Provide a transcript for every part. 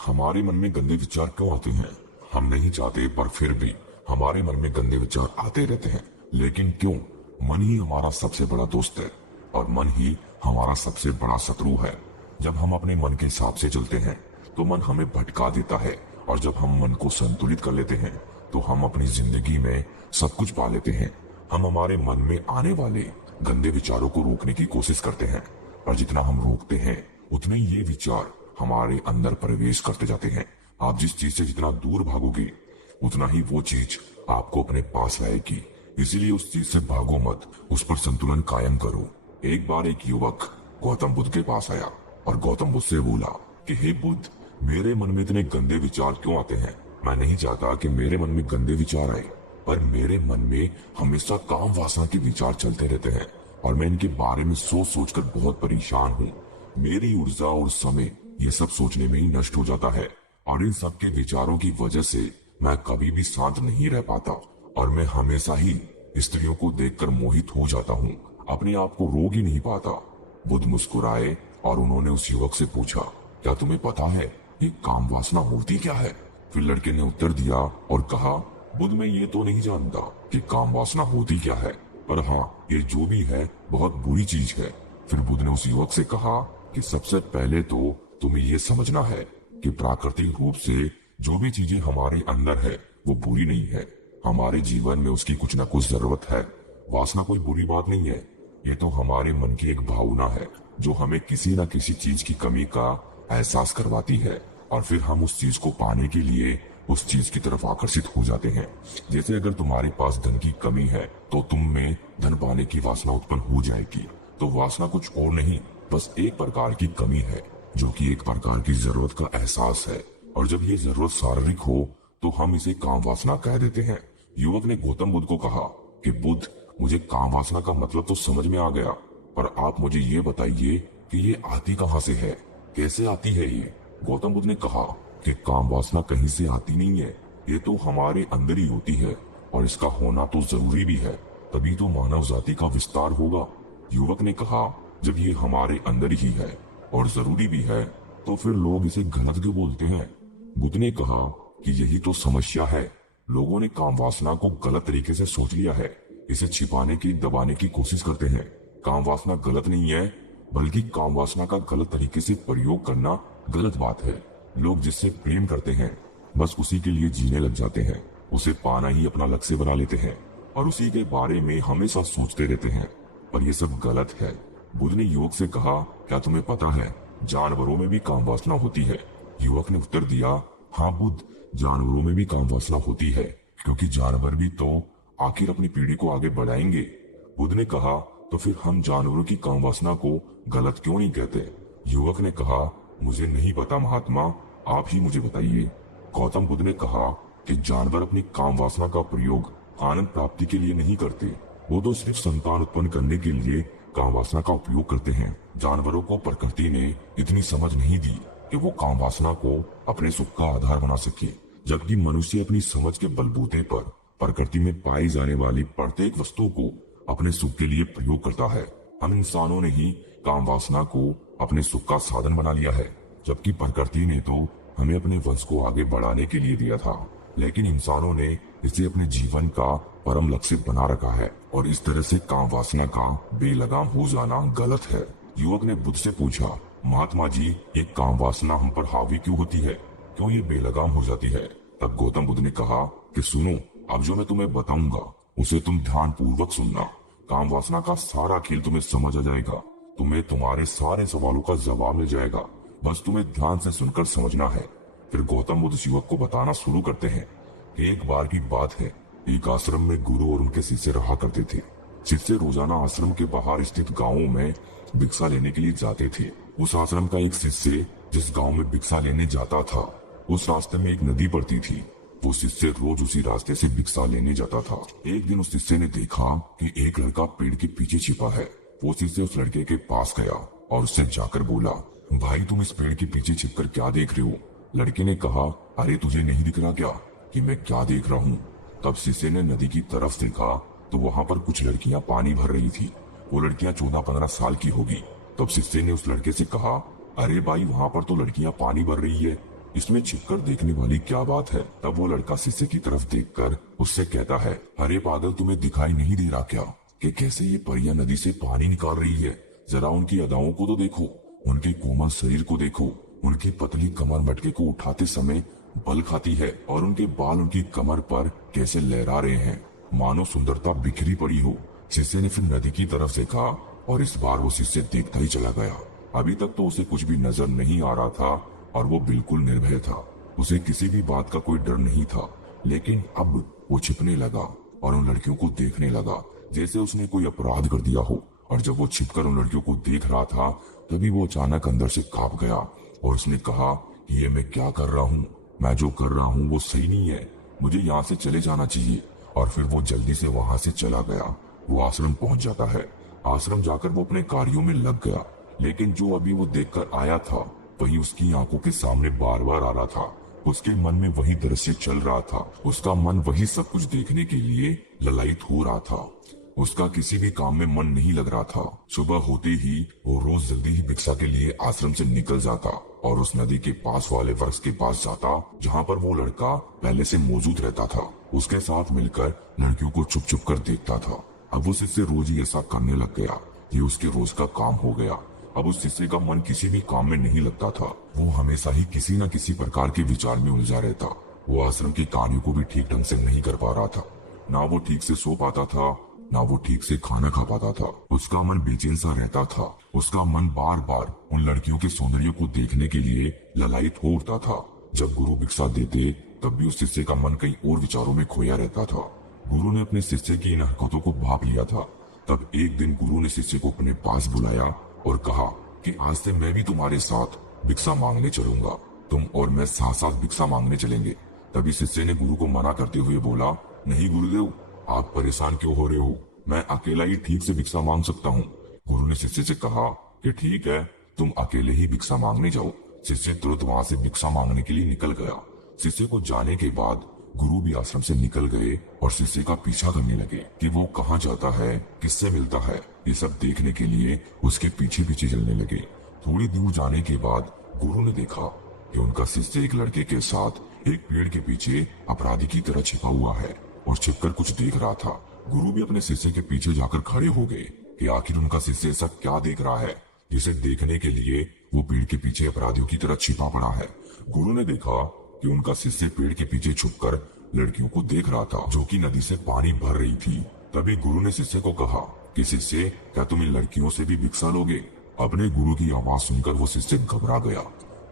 हमारे मन में गंदे विचार क्यों आते हैं? हम नहीं चाहते पर फिर भी हमारे मन में गंदे विचार आते रहते हैं। लेकिन क्यों? मन ही हमारा सबसे बड़ा दोस्त है और मन ही हमारा सबसे बड़ा शत्रु है। जब हम अपने मन के हिसाब से चलते हैं तो मन हमें भटका देता है, और जब हम मन को संतुलित कर लेते हैं तो हम अपनी जिंदगी में सब कुछ पा लेते हैं। हम हमारे मन में आने वाले गंदे विचारों को रोकने की कोशिश करते हैं, और जितना हम रोकते हैं उतने ही ये विचार हमारे अंदर प्रवेश करते जाते हैं। आप जिस चीज से जितना दूर भागोगे उतना ही वो चीज आपको अपने पास लाएगी। इसीलिए उस चीज से भागो मत, उस पर संतुलन कायम करो। एक बार एक युवक गौतम बुद्ध के पास आया और गौतम बुद्ध से बोला कि हे बुद्ध, मेरे मन में इतने गंदे विचार क्यों आते हैं? मैं नहीं चाहता कि मेरे मन में गंदे विचार आए, पर मेरे मन में हमेशा काम वासना के विचार चलते रहते हैं और मैं इनके बारे में सोच सोच कर बहुत परेशान हूँ। मेरी ऊर्जा और समय ये सब सोचने में ही नष्ट हो जाता है, और इन सब के विचारों की वजह से मैं कभी भी शांत नहीं रह पाता, और मैं हमेशा ही स्त्रियों को देखकर मोहित हो जाता हूँ, अपने आप को रोक ही नहीं पाता। बुद्ध मुस्कुराए और उन्होंने उस युवक से पूछा, क्या तुम्हें पता है ये काम वासना होती क्या है? फिर लड़के ने उत्तर दिया और कहा, बुद्ध, मैं ये तो नहीं जानता कि काम वासना होती क्या है, पर हाँ, ये जो भी है बहुत बुरी चीज है। फिर बुद्ध ने उस युवक से कहा कि सबसे पहले तो तुम्हें ये समझना है कि प्राकृतिक रूप से जो भी चीजें हमारे अंदर है वो बुरी नहीं है। हमारे जीवन में उसकी कुछ न कुछ जरूरत है। वासना कोई बुरी बात नहीं है, ये तो हमारे मन की एक भावना है जो हमें किसी न किसी चीज की कमी का एहसास करवाती है, और फिर हम उस चीज को पाने के लिए उस चीज की तरफ आकर्षित हो जाते हैं। जैसे अगर तुम्हारे पास धन की कमी है तो तुम में धन पाने की वासना उत्पन्न हो जाएगी। तो वासना कुछ और नहीं, बस एक प्रकार की कमी है जो कि एक प्रकार की जरूरत का एहसास है, और जब ये जरूरत शारीरिक हो तो हम इसे काम वासना कह देते हैं। युवक ने गौतम बुद्ध को कहा कि बुद्ध, मुझे काम वासना का मतलब तो समझ में आ गया, पर आप मुझे ये बताइए कि ये आती कहाँ से है, कैसे आती है ये? गौतम बुद्ध ने कहा कि काम वासना कहीं से आती नहीं है, ये तो हमारे अंदर ही होती है, और इसका होना तो जरूरी भी है, तभी तो मानव जाति का विस्तार होगा। युवक ने कहा, जब ये हमारे अंदर ही है और जरूरी भी है तो फिर लोग इसे गलत क्यों बोलते हैं? बुद्ध ने कहा कि यही तो समस्या है। लोगों ने काम वासना को गलत तरीके से सोच लिया है, इसे छिपाने की, दबाने की कोशिश करते हैं। काम वासना गलत नहीं है, बल्कि काम वासना का गलत तरीके से प्रयोग करना गलत बात है। लोग जिससे प्रेम करते हैं बस उसी के लिए जीने लग जाते हैं, उसे पाना ही अपना लक्ष्य बना लेते हैं और उसी के बारे में हमेशा सोचते रहते हैं, पर यह सब गलत है। बुद्ध ने युवक से कहा, क्या तुम्हें पता है जानवरों में भी काम वासना होती है? युवक ने उत्तर दिया, हाँ बुद्ध, जानवरों में भी काम वासना होती है, क्योंकि जानवर भी तो आखिर अपनी पीढ़ी को आगे बढ़ाएंगे। बुद्ध ने कहा, तो फिर हम जानवरों की काम वासना को गलत क्यों नहीं कहते? युवक ने कहा, मुझे नहीं पता महात्मा, आप ही मुझे बताइए। गौतम बुद्ध ने कहा कि जानवर अपनी काम वासना का प्रयोग आनंद प्राप्ति के लिए नहीं करते, वो तो सिर्फ संतान उत्पन्न करने के लिए काम वासना का उपयोग करते हैं। जानवरों को प्रकृति ने इतनी समझ नहीं दी कि वो काम वासना को अपने सुख का आधार बना सके, जबकि मनुष्य अपनी समझ के बलबूते पर प्रकृति में पाई जाने वाली प्रत्येक वस्तु को अपने सुख के लिए प्रयोग करता है। हम इंसानों ने ही काम वासना को अपने सुख का साधन बना लिया है, जबकि प्रकृति ने तो हमें अपने वंश को आगे बढ़ाने के लिए दिया था, लेकिन इंसानों ने इसे अपने जीवन का परम लक्ष्य बना रखा है, और इस तरह से काम वासना का बेलगाम हो जाना गलत है। युवक ने बुद्ध से पूछा, महात्मा जी, ये काम वासना हम पर हावी क्यों होती है, क्यों ये बेलगाम हो जाती है? तब गौतम बुद्ध ने कहा कि सुनो, अब जो मैं तुम्हें बताऊंगा उसे तुम ध्यान पूर्वक सुनना। काम वासना का सारा खेल तुम्हें समझ आ जाएगा, तुम्हें तुम्हारे सारे सवालों का जवाब मिल जाएगा, बस तुम्हें ध्यान से सुनकर समझना है। फिर गौतम बुद्ध युवक को बताना शुरू करते हैं कि एक बार की बात है, एक आश्रम में गुरु और उनके शिष्य रहा करते थे। शिष्य रोजाना आश्रम के बाहर स्थित गांवों में भिक्षा लेने के लिए जाते थे। उस आश्रम का एक शिष्य जिस गांव में भिक्षा लेने जाता था, उस रास्ते में एक नदी पड़ती थी। वो शिष्य रोज उसी रास्ते से भिक्षा लेने जाता था। एक दिन उस शिष्य ने देखा कि एक लड़का पेड़ के पीछे छिपा है। वो शिष्य उस लड़के के पास गया और उससे जाकर बोला, भाई, तुम इस पेड़ के पीछे छिपकर क्या देख रहे हो? लड़के ने कहा, अरे तुझे नहीं दिख रहा क्या कि मैं क्या देख रहा हूँ? तब शिष्य ने नदी की तरफ देखा तो वहाँ पर कुछ लड़कियां पानी भर रही थी। वो लड़कियां 14-15 साल की होगी। तब शिष्य ने उस लड़के से कहा, अरे भाई, वहाँ पर तो लड़कियां पानी भर रही है, इसमें छिपकर देखने वाली क्या बात है। तब वो लड़का शिष्य की तरफ देखकर उससे कहता है, अरे पागल, तुम्हें दिखाई नहीं दे रहा क्या कि कैसे ये परियां नदी से पानी निकाल रही है। जरा उनकी अदाओं को तो देखो, उनके कोमल शरीर को देखो, उनकी पतली कमर मटके को उठाते समय बल खाती है और उनके बाल उनकी कमर पर कैसे लहरा रहे हैं, मानो सुंदरता बिखरी पड़ी हो। शिष्य ने फिर नदी की तरफ देखा और इस बार वो शिष्य देखता ही चला गया। अभी तक तो उसे कुछ भी नजर नहीं आ रहा था और वो बिल्कुल निर्भय था। उसे किसी भी बात का कोई डर नहीं था। लेकिन अब वो छिपने लगा और उन लड़कियों को देखने लगा जैसे उसने कोई अपराध कर दिया हो। और जब वो छिपकर उन लड़कियों को देख रहा था तभी वो अचानक अंदर से कांप गया और उसने कहा, ये मैं क्या कर रहा हूँ? मैं जो कर रहा हूँ वो सही नहीं है, मुझे यहाँ से चले जाना चाहिए। और फिर वो जल्दी से वहां से चला गया। वो आश्रम पहुंच जाता है। आश्रम जाकर वो अपने कार्यों में लग गया। लेकिन जो अभी वो देखकर आया था वही उसकी आंखों के सामने बार बार आ रहा था। उसके मन में वही दृश्य चल रहा था। उसका मन वही सब कुछ देखने के लिए ललायित हो रहा था। उसका किसी भी काम में मन नहीं लग रहा था। सुबह होते ही वो रोज जल्दी ही भिक्षा के लिए आश्रम से निकल जाता और उस नदी के पास वाले वृक्ष के पास जाता जहाँ पर वो लड़का पहले से मौजूद रहता था। उसके साथ मिलकर लड़कियों को छुप छुप कर देखता था। अब उस शिष्य रोज ही ऐसा करने लग गया। ये उसके रोज का काम हो गया। अब उस शिष्य का मन किसी भी काम में नहीं लगता था। वो हमेशा ही किसी न किसी प्रकार के विचार में उलझा रहता। वो आश्रम के कार्यों को भी ठीक ढंग से नहीं कर पा रहा था। ना वो ठीक से सो पाता था, ना वो ठीक से खाना खा पाता था। उसका मन बेचैन सा रहता था। उसका मन बार बार उन लड़कियों के सौंदर्य को देखने के लिए ललायित हो उठता था। जब गुरु भिक्षा देते तब भी उस शिष्य का मन कई और विचारों में खोया रहता था। गुरु ने अपने शिष्य की इन हरकतों को भाप लिया था। तब एक दिन गुरु ने शिष्य को अपने पास बुलाया और कहा कि आज से मैं भी तुम्हारे साथ भिक्षा मांगने चलूंगा। तुम और मैं साथ साथ भिक्षा मांगने चलेंगे। तभी शिष्य ने गुरु को मना करते हुए बोला, नहीं गुरुदेव, आप परेशान क्यों हो रहे हो? मैं अकेला ही ठीक से भिक्षा मांग सकता हूँ। गुरु ने शिष्य से कहा कि ठीक है, तुम अकेले ही भिक्षा मांगने जाओ। शिष्य तुरंत वहां से भिक्षा मांगने के लिए निकल गया। शिष्य को जाने के बाद गुरु भी आश्रम से निकल गए और शिष्य का पीछा करने लगे कि वो कहाँ जाता है, किससे मिलता है। ये सब देखने के लिए उसके पीछे पीछे चलने लगे। थोड़ी दूर जाने के बाद गुरु ने देखा कि उनका शिष्य एक लड़के के साथ एक पेड़ के पीछे अपराधी की तरह छिपा हुआ है और छिपकर कुछ देख रहा था। गुरु भी अपने शिष्य के पीछे जाकर खड़े हो गए कि आखिर उनका शिष्य ऐसा क्या देख रहा है जिसे देखने के लिए वो पेड़ के पीछे अपराधियों की तरह छिपा पड़ा है। गुरु ने देखा कि उनका शिष्य पेड़ के पीछे छुपकर लड़कियों को देख रहा था जो कि नदी से पानी भर रही थी। तभी गुरु ने शिष्य को कहा कि शिष्य, क्या तुम इन लड़कियों से भी भिक्षा लोगे? अपने गुरु की आवाज सुनकर वो शिष्य घबरा गया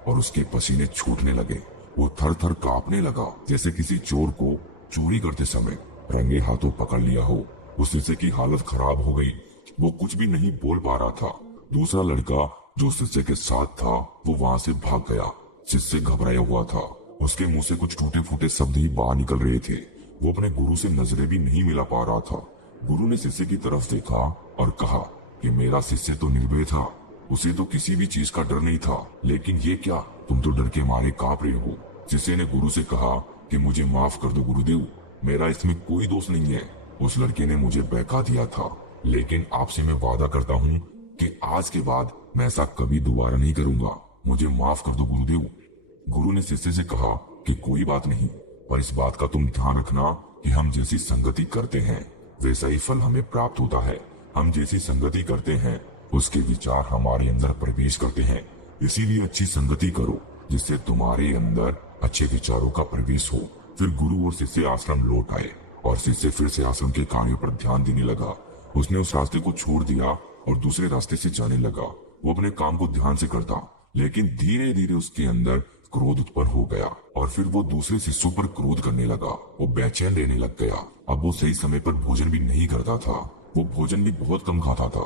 और उसके पसीने छूटने लगे। वो थर थर कांपने लगा जैसे किसी चोर को चोरी करते समय रंगे हाथों पकड़ लिया हो। उस शिष्य की हालत खराब हो गई। वो कुछ भी नहीं बोल पा रहा था। दूसरा लड़का जो शिष्य के साथ था वो वहां से भाग गया। शिष्य घबराया हुआ था। उसके मुंह से कुछ टूटे फूटे शब्द ही बाहर निकल रहे थे। वो अपने गुरु से नजरें भी नहीं मिला पा रहा था। गुरु ने शिष्य की तरफ देखा और कहा कि मेरा शिष्य तो निर्भय था, उसे तो किसी भी चीज का डर नहीं था, लेकिन ये क्या, तुम तो डर के मारे कांप रहे हो। शिष्य ने गुरु से कहा कि मुझे माफ कर दो गुरुदेव, मेरा इसमें कोई दोष नहीं है। उस लड़के ने मुझे बहका दिया था, लेकिन आपसे मैं वादा करता हूँ कि आज के बाद मैं ऐसा कभी दोबारा नहीं करूंगा। मुझे माफ कर दो गुरुदेव। गुरु ने शिष्य से कहा कि कोई बात नहीं, पर इस बात का तुम ध्यान रखना कि हम जैसी संगति करते हैं वैसा ही फल हमें प्राप्त होता है। हम जैसी संगति करते हैं उसके विचार हमारे अंदर प्रवेश करते हैं। इसीलिए अच्छी संगति करो जिससे तुम्हारे अंदर अच्छे विचारों का प्रवेश हो। फिर गुरु और शिष्य आश्रम लौट आए और शिष्य फिर से आश्रम के कार्यों पर ध्यान देने लगा। उसने उस रास्ते को छोड़ दिया और दूसरे रास्ते से जाने लगा। वो अपने काम को ध्यान से करता, लेकिन धीरे धीरे उसके अंदर क्रोध उत्पन्न हो गया और फिर वो दूसरे शिष्यों पर क्रोध करने लगा। वो बेचैन रहने लग गया। अब वो सही समय पर भोजन भी नहीं करता था। वो भोजन भी बहुत कम खाता था।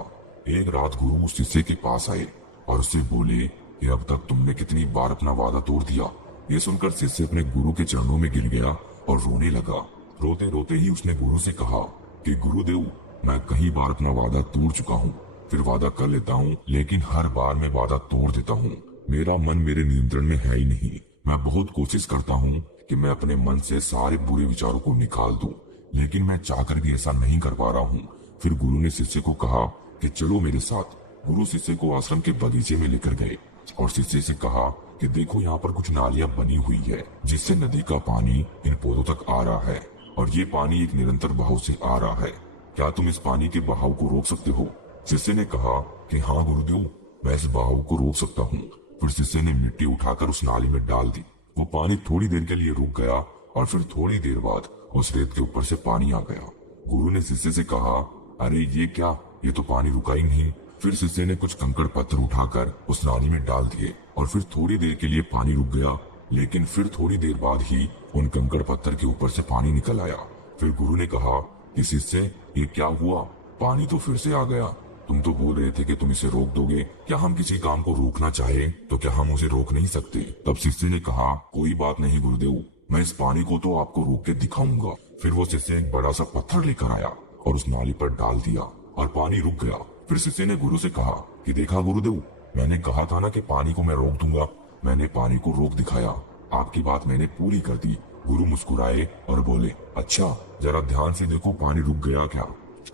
एक रात गुरु उस शिष्य के पास आए और उससे बोले कि अब तक तुमने कितनी बार अपना वादा तोड़ दिया। ये सुनकर शिष्य अपने गुरु के चरणों में गिर गया और रोने लगा। रोते रोते ही उसने गुरु से कहा कि गुरुदेव, मैं कई बार अपना वादा तोड़ चुका हूँ, फिर वादा कर लेता हूँ, लेकिन हर बार मैं वादा तोड़ देता हूँ। मेरा मन मेरे नियंत्रण में है ही नहीं। मैं बहुत कोशिश करता हूँ कि मैं अपने मन से सारे बुरे विचारों को निकाल दूं, लेकिन मैं चाहकर भी ऐसा नहीं कर पा रहा हूँ। फिर गुरु ने शिष्य को कहा कि चलो मेरे साथ। गुरु शिष्य को आश्रम के बगीचे में लेकर गए और शिष्य से कहा कि देखो यहाँ पर कुछ नालियां बनी हुई है जिससे नदी का पानी इन पौधों तक आ रहा है और ये पानी एक निरंतर बहाव से आ रहा है। क्या तुम इस पानी के बहाव को रोक सकते हो? शिष्य ने कहा कि हाँ गुरुदेव, मैं इस बहाव को रोक सकता हूँ। फिर शिष्य ने मिट्टी उठाकर उस नाली में डाल दी। वो पानी थोड़ी देर के लिए रुक गया और फिर थोड़ी देर बाद उस रेत के ऊपर से पानी आ गया। गुरु ने शिष्य से कहा, अरे ये क्या, ये तो पानी रुका ही नहीं। फिर शिष्य ने कुछ कंकड़ पत्थर उठाकर उस नाली में डाल दिए और फिर थोड़ी देर के लिए पानी रुक गया, लेकिन फिर थोड़ी देर बाद ही उन कंकड़ पत्थर के ऊपर से पानी निकल आया। फिर गुरु ने कहा कि शिष्य, ये क्या हुआ, पानी तो फिर से आ गया। तुम तो बोल रहे थे कि तुम इसे रोक दोगे। क्या हम किसी काम को रोकना चाहे तो क्या हम उसे रोक नहीं सकते? तब शिष्य ने कहा, कोई बात नहीं गुरुदेव, मैं इस पानी को तो आपको रोक के दिखाऊंगा। फिर वो शिष्य एक बड़ा सा पत्थर लेकर आया और उस नाली पर डाल दिया और पानी रुक गया। फिर शिष्य ने गुरु से कहा कि देखा गुरुदेव, मैंने कहा था ना कि पानी को मैं रोक दूंगा। मैंने पानी को रोक दिखाया, आपकी बात मैंने पूरी कर दी। गुरु मुस्कुराए और बोले, अच्छा जरा ध्यान से देखो, पानी रुक गया क्या?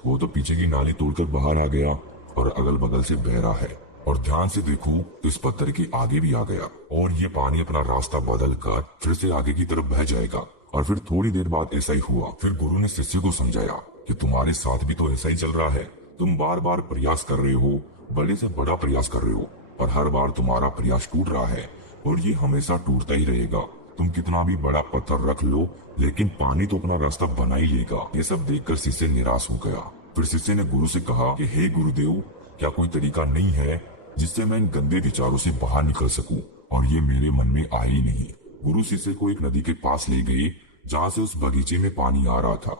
वो तो पीछे की नाली तोड़कर बाहर आ गया और अगल बगल से बह रहा है। और ध्यान से देखो तो इस पत्थर के आगे भी आ गया और ये पानी अपना रास्ता बदल कर फिर से आगे की तरफ बह जाएगा। और फिर थोड़ी देर बाद ऐसा ही हुआ। फिर गुरु ने शिष्य को समझाया कि तुम्हारे साथ भी तो ऐसा ही चल रहा है। तुम बार बार प्रयास कर रहे हो, बड़े से बड़ा प्रयास कर रहे हो, पर हर बार तुम्हारा प्रयास टूट रहा है और ये हमेशा टूटता ही रहेगा। तुम कितना भी बड़ा पत्थर रख लो, लेकिन पानी तो अपना रास्ता बना ही लेगा। ये सब देखकर शिष्य निराश हो गया। फिर शिष्य ने गुरु से कहा कि हे गुरुदेव, क्या कोई तरीका नहीं है जिससे मैं इन गंदे विचारों से बाहर निकल सकूं और ये मेरे मन में आए ही नहीं। गुरु शिष्य को एक नदी के पास ले गए जहाँ से उस बगीचे में पानी आ रहा था।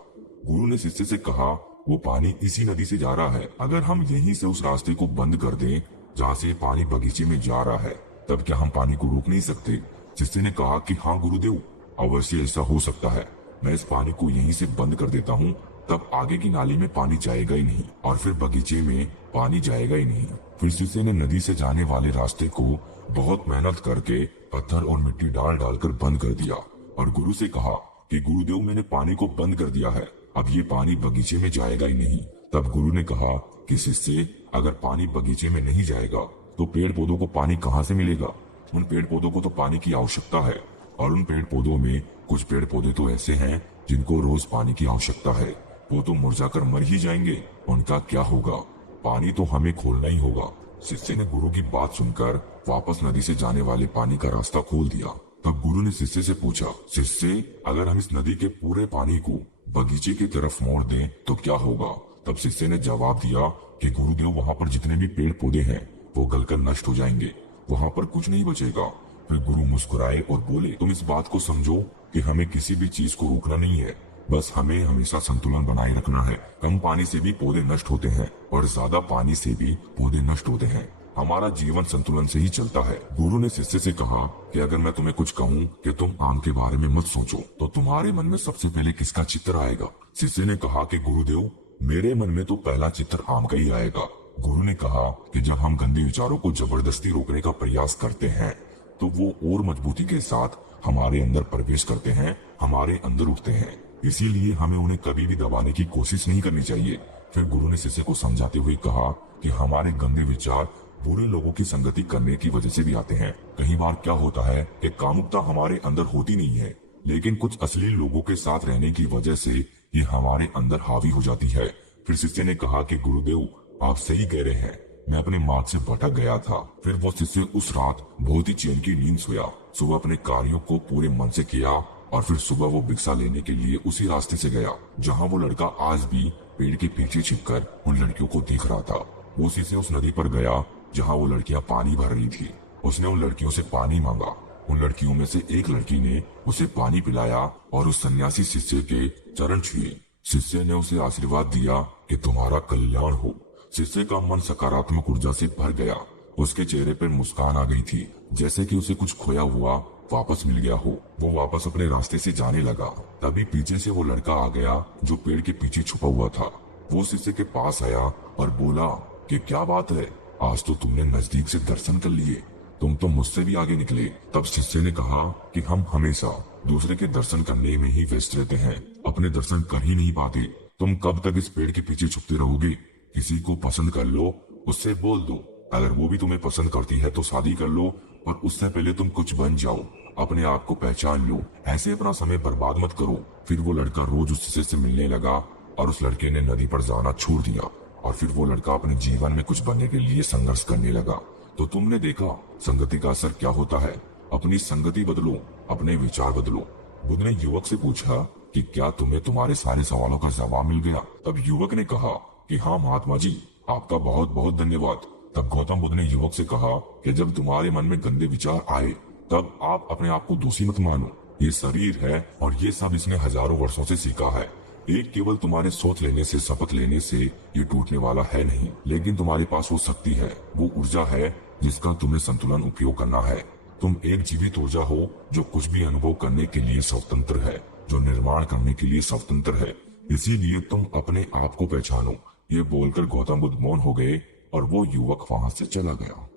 गुरु ने शिष्य से कहा, वो पानी इसी नदी से जा रहा है। अगर हम यहीं से उस रास्ते को बंद कर दें जहाँ से पानी बगीचे में जा रहा है, तब क्या हम पानी को रोक नहीं सकते? शिष्य ने कहा कि हाँ गुरुदेव, अवश्य ऐसा हो सकता है। मैं इस पानी को यहीं से बंद कर देता हूँ, तब आगे की नाली में पानी जाएगा ही नहीं और फिर बगीचे में पानी जाएगा ही नहीं। फिर शिष्य ने नदी से जाने वाले रास्ते को बहुत मेहनत करके पत्थर और मिट्टी डाल डालकर बंद कर दिया और गुरु से कहा कि गुरुदेव, मैंने पानी को बंद कर दिया है, अब ये पानी बगीचे में जाएगा ही नहीं। तब गुरु ने कहा कि शिष्य, अगर पानी बगीचे में नहीं जाएगा तो पेड़ पौधों को पानी कहाँ से मिलेगा? उन पेड़ पौधों को तो पानी की आवश्यकता है और उन पेड़ पौधों में कुछ पेड़ पौधे तो ऐसे हैं जिनको रोज पानी की आवश्यकता है। वो तो मुरझाकर मर ही जाएंगे, उनका क्या होगा? पानी तो हमें खोलना ही होगा। शिष्य ने गुरु की बात सुनकर वापस नदी से जाने वाले पानी का रास्ता खोल दिया। तब गुरु ने शिष्य से पूछा, शिष्य, अगर हम इस नदी के पूरे पानी को बगीचे की तरफ मोड़ दें तो क्या होगा? तब शिष्य ने जवाब दिया कि गुरुदेव, वहाँ पर जितने भी पेड़ पौधे हैं वो गलकर नष्ट हो जाएंगे, वहाँ पर कुछ नहीं बचेगा। फिर गुरु मुस्कुराए और बोले, तुम इस बात को समझो कि हमें किसी भी चीज को रोकना नहीं है, बस हमें हमेशा संतुलन बनाए रखना है। कम पानी से भी पौधे नष्ट होते हैं और ज्यादा पानी से भी पौधे नष्ट होते हैं। हमारा जीवन संतुलन से ही चलता है। गुरु ने शिष्य से कहा कि अगर मैं तुम्हें कुछ कहूँ कि तुम आम के बारे में मत सोचो, तो तुम्हारे मन में सबसे पहले किसका चित्र आएगा? शिष्य ने कहा कि गुरुदेव, मेरे मन में तो पहला चित्र आम का ही आएगा। गुरु ने कहा कि जब हम गंदे विचारों को जबरदस्ती रोकने का प्रयास करते हैं तो वो और मजबूती के साथ हमारे अंदर प्रवेश करते हैं, हमारे अंदर उठते हैं। इसीलिए हमें उन्हें कभी भी दबाने की कोशिश नहीं करनी चाहिए। फिर गुरु ने शिष्य को समझाते हुए कहा कि हमारे गंदे विचार बुरे लोगों की संगति करने की वजह से भी आते हैं। कई बार क्या होता है कि कामुकता हमारे अंदर होती नहीं है, लेकिन कुछ असली लोगों के साथ रहने की वजह से ये हमारे अंदर हावी हो जाती है। फिर शिष्य ने कहा कि गुरुदेव, आप सही कह रहे हैं, मैं अपने मार्ग से भटक गया था। फिर वो शिष्य उस रात बहुत ही चैन की नींद सोया। सुबह अपने कार्यों को पूरे मन से किया और फिर सुबह वो भिक्षा लेने के लिए उसी रास्ते से गया जहाँ वो लड़का आज भी पेड़ के पीछे छिपकर उन लड़कियों को देख रहा था। वो शिष्य उस नदी पर गया जहाँ वो लड़कियां पानी भर रही थी। उसने उन लड़कियों से पानी मांगा। उन लड़कियों में से एक लड़की ने उसे पानी पिलाया और उस सन्यासी शिष्य के चरण छुए। शिष्य ने उसे आशीर्वाद दिया कि तुम्हारा कल्याण हो। शिष्य का मन सकारात्मक ऊर्जा से भर गया। उसके चेहरे पर मुस्कान आ गई थी, जैसे कि उसे कुछ खोया हुआ वापस मिल गया हो। वो वापस अपने रास्ते से जाने लगा। तभी पीछे से वो लड़का आ गया जो पेड़ के पीछे छुपा हुआ था। वो शिष्य के पास आया और बोला कि क्या बात है, आज तो तुमने नजदीक से दर्शन कर लिए, तुम तो मुझसे भी आगे निकले। तब शिष्य ने कहा कि हम हमेशा दूसरे के दर्शन करने में ही व्यस्त रहते हैं, अपने दर्शन कर ही नहीं पाते। तुम कब तक इस पेड़ के पीछे छुपते रहोगे? किसी को पसंद कर लो, उससे बोल दो, अगर वो भी तुम्हें पसंद करती है तो शादी कर लो, और उससे पहले तुम कुछ बन जाओ, अपने आप को पहचान लो, ऐसे अपना समय बर्बाद मत करो। फिर वो लड़का रोज उससे मिलने लगा और उस लड़के ने नदी पर जाना छोड़ दिया और फिर वो लड़का अपने जीवन में कुछ बनने के लिए संघर्ष करने लगा। तो तुमने देखा संगति का असर क्या होता है। अपनी संगति बदलो, अपने विचार बदलो। बुद्ध ने युवक से पूछा कि क्या तुम्हें तुम्हारे सारे सवालों का जवाब मिल गया। तब युवक ने कहा कि हाँ महात्मा जी, आपका बहुत बहुत धन्यवाद। तब गौतम बुद्ध ने युवक से कहा कि जब तुम्हारे मन में गंदे विचार आए तब आप अपने आप को दोषी मत मानो। ये शरीर है और ये सब इसने हजारों वर्षों से सीखा है। एक केवल तुम्हारे सोच लेने से, शपथ लेने से ये टूटने वाला है नहीं, लेकिन तुम्हारे पास वो शक्ति है, वो ऊर्जा है जिसका तुम्हें संतुलन उपयोग करना है। तुम एक जीवित ऊर्जा हो जो कुछ भी अनुभव करने के लिए स्वतंत्र है, जो निर्माण करने के लिए स्वतंत्र है। इसीलिए तुम अपने आप को पहचानो। ये बोलकर गौतम बुद्ध मौन हो गए और वो युवक वहां से चला गया।